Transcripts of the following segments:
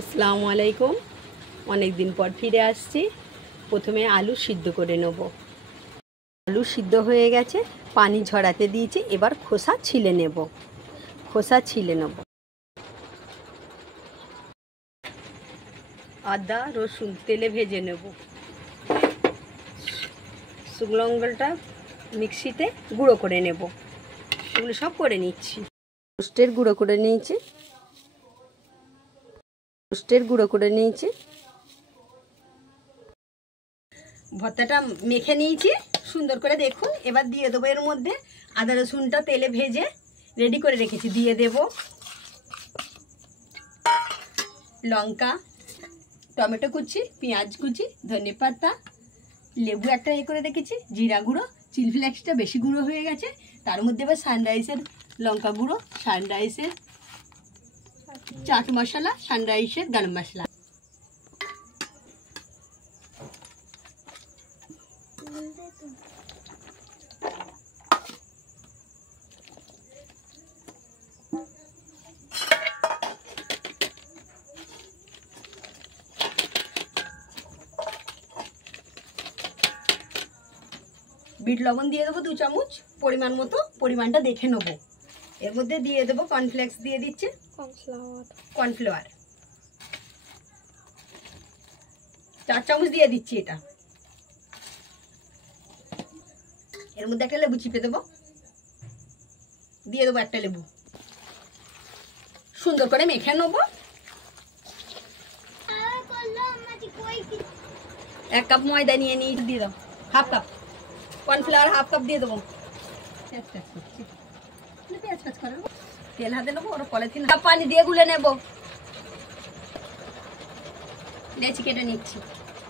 আসসালামু আলাইকুম। অনেক দিন পর ফিরে আসছি। প্রথমে আলু সিদ্ধ করে নেব। আলু সিদ্ধ হয়ে গেছে, পানি ঝরাতে দিয়েছি। এবার খোসা ছিলে নেব। আদা রসুন তেলে ভেজে নেব। শুকনো লঙ্কাটা মিক্সিতে গুঁড়ো করে নেব। এগুলো সব করে নিচ্ছি। পোস্তের গুঁড়ো করে নিয়েছি। ভর্তাটা মেখে নিয়েছি সুন্দর করে, দেখুন। এবার দিয়ে দেবো এর মধ্যে আদা রসুনটা তেলে ভেজে রেডি করে রেখেছি, দিয়ে দেব লঙ্কা, টমেটো কুচি, পেঁয়াজ কুচি, ধনে পাতা, লেবু একটা করে রেখেছি, জিরা গুঁড়ো, চিলি ফ্লেক্সটা বেশি গুঁড়ো হয়ে গেছে। তার মধ্যে এবার সানরাইসের লঙ্কা গুঁড়ো, সানরাইসের চাট মশলা, সানরাইসের গরম মশলা। বিট লবণ দিয়ে দেবো 2 চামচ পরিমাণ মতো, পরিমাণটা দেখে নেবো। এর মধ্যে দিয়ে দেবো কর্নফ্লেক্স, দিয়ে দিচ্ছে কর্নফ্লাওয়ার 4 চামচ দিয়ে দিচ্ছি। এটা এর মধ্যে একটা লেবু চিপে দেবো, দিয়ে দেবো একটা লেবু। সুন্দর করে মেখে নেবো। 1 কাপ ময়দা নিয়ে দিয়ে দাও, half cup cornflour, half cup দিয়ে দেবো। তেল হাতে নেবো, ওরা পলিথিন পানি দিয়ে গুলে নেবো। লেচি কেটে নিচ্ছি,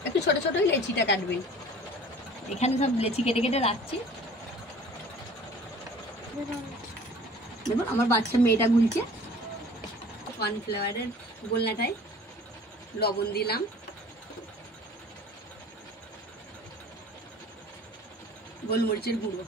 একটু ছোট ছোটই লেচিটা কাটবেন। এখানে সব লেচি কেটে কেটে রাখছি। দেখুন আমার বাচ্চা মেয়েটা গুলছে। কর্নফ্লাওয়ারের গোলনাটাই লবণ দিলাম, গোলমরিচের গুঁড়ো,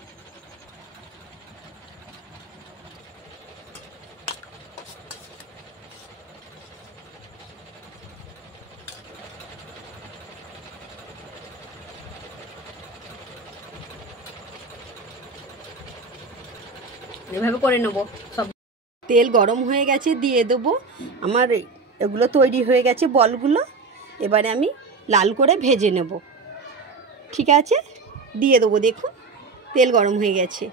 এভাবে করে নেবো সব। তেল গরম হয়ে গেছে, দিয়ে দেবো। আমার এগুলো তৈরি হয়ে গেছে বলগুলো। এবারে আমি লাল করে ভেজে নেব। ঠিক আছে, দিয়ে দেবো। দেখুন তেল গরম হয়ে গেছে।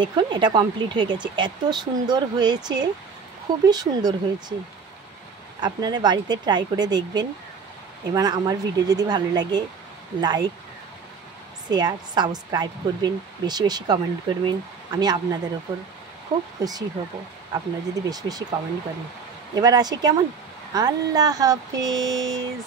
দেখুন এটা কমপ্লিট হয়ে গেছে। এত সুন্দর হয়েছে, খুবই সুন্দর হয়েছে। আপনারা বাড়িতে ট্রাই করে দেখবেন। এবার আমার ভিডিও যদি ভালো লাগে লাইক, শেয়ার, সাবস্ক্রাইব করবেন, বেশি বেশি কমেন্ট করবেন। আমি আপনাদের ওপর খুব খুশি হব আপনারা যদি বেশি বেশি কমেন্ট করেন। এবার আসি কেমন? আল্লাহ হাফেজ।